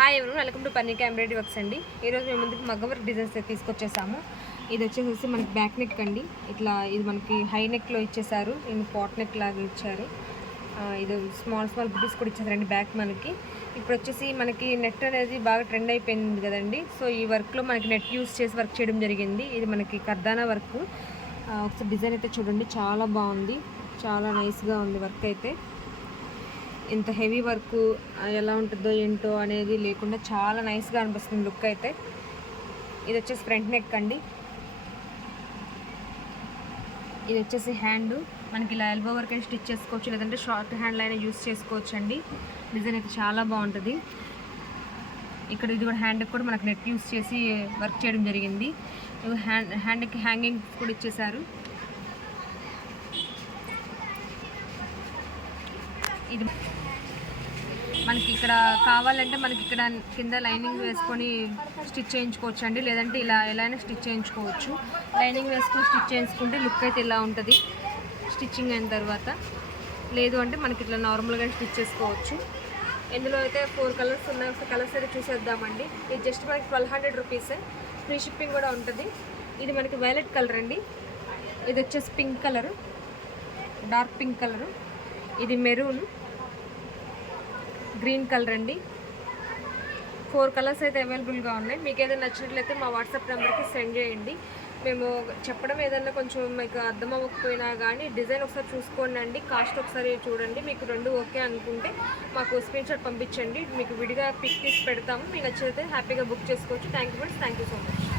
Hi ఎవరు welcome to పన్నీకా embroidery works అండి. ఈరోజు మేము ముందుకు మగ్గం వర్క్ డిజైన్స్ తీసుకొచ్చేసాము. ఇది వచ్చేసి మనకి బ్యాక్ నెక్ అండి. ఇట్లా ఇది మనకి హై నెక్లో ఇచ్చేసారు, నేను పాట్ నెక్ లాగా ఇచ్చారు. ఇది స్మాల్ బుటీస్ కూడా ఇచ్చేసారండి బ్యాక్ మనకి. ఇప్పుడు వచ్చేసి మనకి నెట్ అనేది బాగా ట్రెండ్ అయిపోయింది కదండి. సో ఈ వర్క్లో మనకి నెట్ యూస్ చేసి వర్క్ చేయడం జరిగింది. ఇది మనకి కర్దానా వర్క్. ఒకసారి డిజైన్ అయితే చూడండి, చాలా బాగుంది, చాలా నైస్గా ఉంది వర్క్ అయితే. ఇంత హెవీ వర్క్ ఎలా ఉంటుందో ఏంటో అనేది లేకుండా చాలా నైస్గా అనిపిస్తుంది లుక్ అయితే. ఇది వచ్చేసి ఫ్రంట్ నెక్ అండి. ఇది వచ్చేసి హ్యాండ్ మనకి ఇలా ఎల్బో వర్క్ అయినా స్టిచ్ చేసుకోవచ్చు, లేదంటే షార్ట్ హ్యాండ్లో అయినా యూస్ చేసుకోవచ్చు అండి. డిజైన్ అయితే చాలా బాగుంటుంది. ఇక్కడ ఇది కూడా హ్యాండ్కి కూడా మనకు నెట్ యూస్ చేసి వర్క్ చేయడం జరిగింది. హ్యాండ్కి హ్యాంగింగ్ కూడా ఇచ్చేసారు. ఇది మనకి ఇక్కడ కావాలంటే మనకి ఇక్కడ కింద లైనింగ్ వేసుకొని స్టిచ్ చేయించుకోవచ్చు అండి, లేదంటే ఇలా ఎలా అయినా స్టిచ్ చేయించుకోవచ్చు. లైనింగ్ వేసుకొని స్టిచ్ చేయించుకుంటే లుక్ అయితే ఇలా ఉంటుంది స్టిచ్చింగ్ అయిన తర్వాత. లేదు అంటే మనకి ఇట్లా నార్మల్గా స్టిచ్ చేసుకోవచ్చు. ఇందులో అయితే 4 కలర్స్ ఉన్నాయి. ఒక కలర్స్ అయితే చూసేద్దామండి. ఇది జస్ట్ మనకి 1200 రూపీస్, ఫ్రీ షిప్పింగ్ కూడా ఉంటుంది. ఇది మనకి వైలెట్ కలర్ అండి. ఇది వచ్చేసి pink colour, dark pink colour. ఇది మెరూన్, గ్రీన్ కలర్ అండి. 4 కలర్స్ అయితే అవైలబుల్గా ఉన్నాయి. మీకు ఏదైనా నచ్చినట్లయితే మా వాట్సాప్ నెంబర్కి సెండ్ చేయండి. మేము చెప్పడం ఏదైనా కొంచెం మీకు అర్థం అవ్వకపోయినా కానీ డిజైన్ ఒకసారి చూసుకోండి అండి, కాస్ట్ ఒకసారి చూడండి. మీకు రెండు ఓకే అనుకుంటే మాకు స్క్రీన్ షాట్ పంపించండి, మీకు విడిగా పిక్ తీసి పెడతాము. మీకు నచ్చినట్లయితే హ్యాపీగా బుక్ చేసుకోవచ్చు. Thank you so much.